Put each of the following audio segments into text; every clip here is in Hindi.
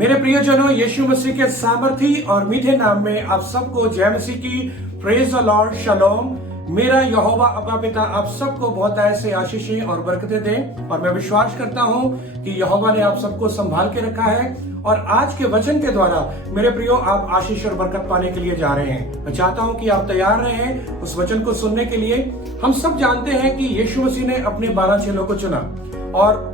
मेरे प्रियजनों, यीशु मसीह के सामर्थी और मीठे नाम में आप सबको जय मसीह की। प्रेज द लॉर्ड, शलोम। मेरा यहोवा अब्बा पिता आप सबको बहुत ऐसे आशीषें और बरकतें दें, और मैं विश्वास करता हूं कि यहोवा ने आप सबको संभाल के रखा है। और आज के वचन के द्वारा मेरे प्रियो आप आशीष और बरकत पाने के लिए जा रहे हैं। मैं चाहता हूं कि आप तैयार रहें उस वचन को सुनने के लिए। हम सब जानते हैं कि यीशु मसीह ने अपने 12 चेलों को चुना, और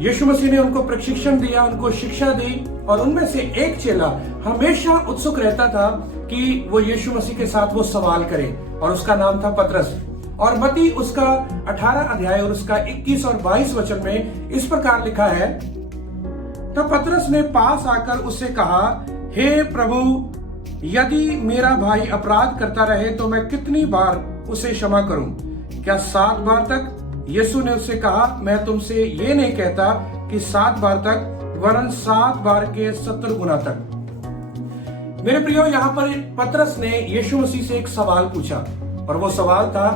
यीशु मसीह ने उनको प्रशिक्षण दिया, उनको शिक्षा दी, और उनमें से एक चेला हमेशा उत्सुक रहता था कि वो यीशु मसीह के साथ वो सवाल करे, और उसका नाम था पतरस। और मत्ती उसका 18 अध्याय और उसका 21 और 22 वचन में इस प्रकार लिखा है, तब पतरस ने पास आकर उससे कहा, हे प्रभु, यदि मेरा भाई अपराध करता रहे तो मैं कितनी बार उसे क्षमा करूं? क्या 7 बार तक? यीशु ने उससे कहा, मैं तुमसे ये नहीं कहता कि 7 बार तक, वरन 7 बार के 70 गुना तक। मेरे प्रियो, यहाँ पर पतरस ने यीशु मसीह से एक सवाल पूछा, और वो सवाल था,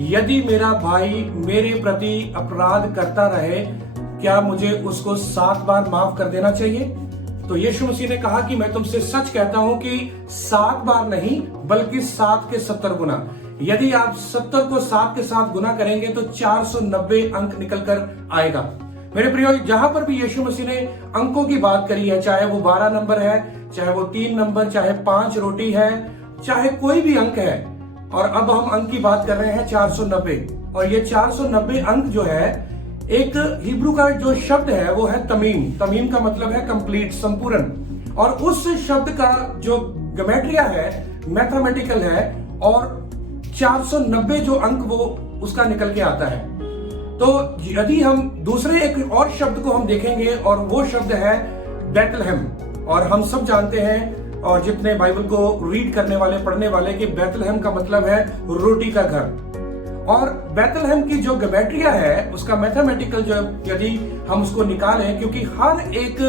यदि मेरा भाई मेरे प्रति अपराध करता रहे, क्या मुझे उसको 7 बार माफ कर देना चाहिए? तो यीशु मसीह ने कहा कि मैं तुमसे सच कहता हूं कि 7 बार नहीं, बल्कि 7 के 70 गुना। यदि आप 70 को 7 के साथ गुना करेंगे तो 490 अंक निकल कर आएगा। मेरे प्रियो, जहां पर भी यीशु मसीह ने अंकों की बात करी है, चाहे वो 12 नंबर है, चाहे वो 3 नंबर, चाहे 5 रोटी है, चाहे कोई भी अंक है, और अब हम अंक की बात कर रहे हैं 490। और ये 490 अंक जो है, एक हिब्रू का जो शब्द है वो है तमीम। तमीम का मतलब है कंप्लीट, संपूर्ण। और उस शब्द का जो ज्योमेट्रिया है, मैथमेटिकल है, और 490 जो अंक वो उसका निकल के आता है। तो यदि हम दूसरे एक और शब्द को हम देखेंगे, और वो शब्द है बैतलहम। और हम सब जानते हैं, और जितने बाइबल को रीड करने वाले, पढ़ने वाले, कि बैतलहम का मतलब है रोटी का घर। और बैतलहम की जो ज्योमेट्रिया है, उसका मैथमेटिकल जो, यदि हम उसको निकालें, क्योंकि हर एक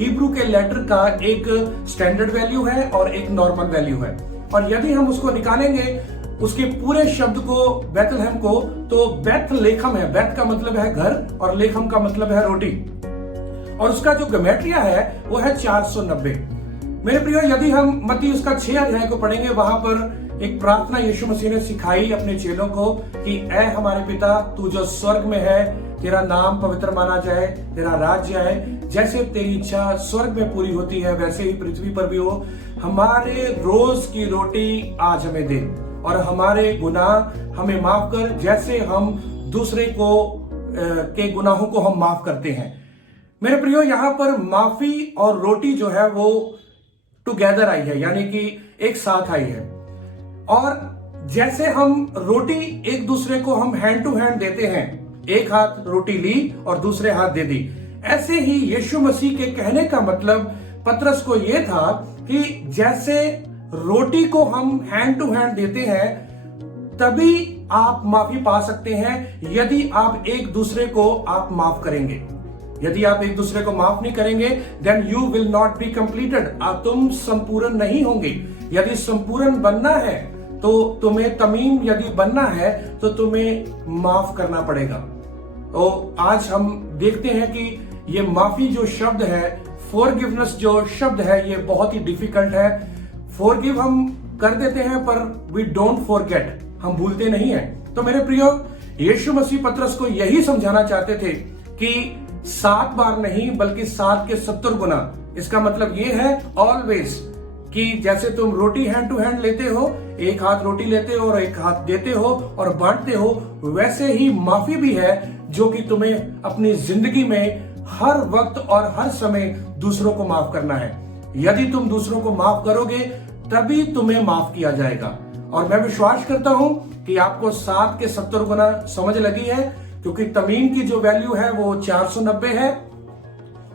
हिब्रू के लेटर का एक स्टैंडर्ड वैल्यू है और एक नॉर्मल वैल्यू है, और यदि हम उसको निकालेंगे उसके पूरे शब्द को, बैतलहम को, तो बैतलेखम है। बैत का मतलब है घर, और लेखम का मतलब है रोटी, और उसका जो ज्योमेट्रिया है वो है 490। मेरे प्रियो, यदि हम मत्ती उसका 6 अध्याय को पढ़ेंगे, वहां पर एक प्रार्थना यीशु मसीह ने सिखाई अपने चेलों को कि ऐ हमारे पिता, तू जो स्वर्ग में है, तेरा नाम पवित्र माना जाए, तेरा राज्य आए, जैसे तेरी इच्छा स्वर्ग में पूरी होती है वैसे ही पृथ्वी पर भी हो। हमारे रोज की रोटी आज हमें दे, और हमारे गुनाह हमें माफ कर, जैसे हम दूसरे को के गुनाहों को हम माफ करते हैं। मेरे प्रियो, यहाँ पर माफी और रोटी जो है वो टुगेदर आई है, यानी कि एक साथ आई है। और जैसे हम रोटी एक दूसरे को हम हैंड टू हैंड देते हैं, एक हाथ रोटी ली और दूसरे हाथ दे दी, ऐसे ही यीशु मसीह के कहने का मतलब पतरस को यह था कि जैसे रोटी को हम हैंड टू हैंड देते हैं, तभी आप माफी पा सकते हैं, यदि आप एक दूसरे को आप माफ करेंगे। यदि आप एक दूसरे को माफ नहीं करेंगे, then you will not be completed. तुम संपूर्ण नहीं होंगे। यदि संपूर्ण बनना है तो तुम्हें तमीम, यदि बनना है तो तुम्हें माफ करना पड़ेगा। तो आज हम देखते हैं कि ये माफी जो शब्द है, फॉरगिवनेस जो शब्द है, ये बहुत ही डिफिकल्ट है। फॉरगिव हम कर देते हैं, पर वी डोंट फॉरगेट, हम भूलते नहीं हैं। तो मेरे प्रियो, यीशु मसीह पतरस को यही समझाना चाहते थे कि 7 बार नहीं, बल्कि 7 के 70 गुना। इसका मतलब ये है ऑलवेज, कि जैसे तुम रोटी हैंड टू हैंड लेते हो, एक हाथ रोटी लेते हो और एक हाथ देते हो और बांटते हो, वैसे ही माफी भी है, जो कि तुम्हें अपनी जिंदगी में हर वक्त और हर समय दूसरों को माफ करना है। यदि तुम दूसरों को माफ करोगे, तभी तुम्हें माफ किया जाएगा। और मैं विश्वास करता हूं कि आपको 7 के 70 गुना समझ लगी है, क्योंकि तमीम की जो वैल्यू है वो 490 है,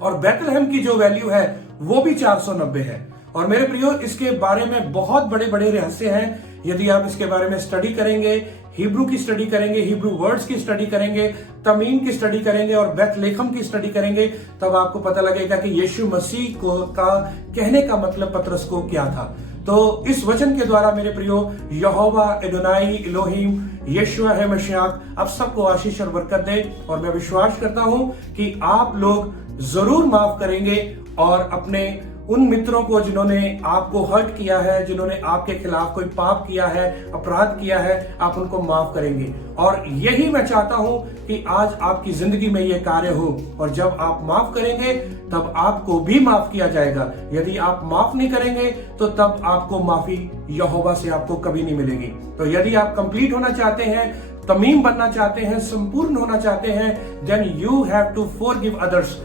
और बैतलहम की जो वैल्यू है वो भी 490 है। और मेरे प्रियो, इसके बारे में बहुत बड़े बड़े रहस्य हैं। यदि आप इसके बारे में स्टडी करेंगे, हिब्रू की स्टडी करेंगे, हिब्रू वर्ड्स की स्टडी करेंगे, तमीम की स्टडी करेंगे और बैतलेखम की स्टडी करेंगे, तब आपको पता लगेगा कि यीशु मसीह को का कहने का मतलब पतरस को क्या था। तो इस वचन के द्वारा मेरे प्रियो यहोवा एडोनाई इलोहिम यीशुआ है मशीआक आप सबको आशीष और बरकत दे। और मैं विश्वास करता हूं कि आप लोग जरूर माफ करेंगे और अपने उन मित्रों को जिन्होंने आपको हर्ट किया है, जिन्होंने आपके खिलाफ कोई पाप किया है, अपराध किया है, आप उनको माफ करेंगे। और यही मैं चाहता हूं कि आज आपकी जिंदगी में यह कार्य हो। और जब आप माफ करेंगे तब आपको भी माफ किया जाएगा। यदि आप माफ नहीं करेंगे तो तब आपको माफी यहोवा से आपको कभी नहीं मिलेगी। तो यदि आप कंप्लीट होना चाहते हैं, तमीम बनना चाहते हैं, संपूर्ण होना चाहते हैं, then you have to forgive others.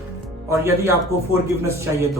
और यदि आपको फॉरगिवनेस चाहिए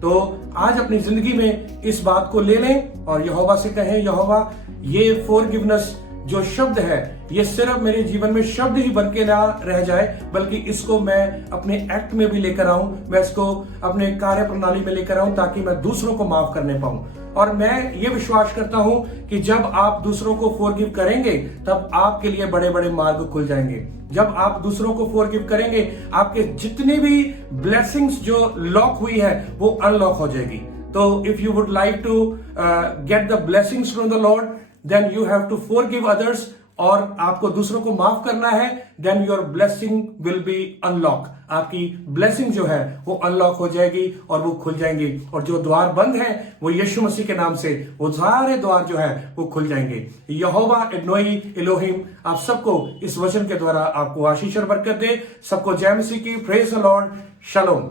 तो आज अपनी जिंदगी में इस बात को ले लें और यहोवा से कहें, यहोवा ये फॉरगिवनेस जो शब्द है ये सिर्फ मेरे जीवन में शब्द ही बन के ना रह जाए, बल्कि इसको मैं अपने एक्ट में भी लेकर आऊं, मैं इसको अपने कार्य प्रणाली में लेकर आऊं ताकि मैं दूसरों को माफ करने पाऊं। और मैं ये विश्वास करता हूं कि जब आप दूसरों को फॉरगिव करेंगे तब आपके लिए बड़े बड़े मार्ग खुल जाएंगे। जब आप दूसरों को फॉरगिव करेंगे आपके जितनी भी ब्लेसिंग्स जो लॉक हुई है वो अनलॉक हो जाएगी। तो if you would like to get the blessings from the lord then you have to forgive others और आपको दूसरों को माफ करना है, then your blessing will be unlock. आपकी ब्लेसिंग जो है वो अनलॉक हो जाएगी और वो खुल जाएंगी। और जो द्वार बंद है वो यीशु मसीह के नाम से वो सारे द्वार जो है वो खुल जाएंगे। यहोवा एडोनाई इलोहिम आप सबको इस वचन के द्वारा आपको आशीष और बरकत दे। सबको जय मसीह की। Praise the lord. शलोम।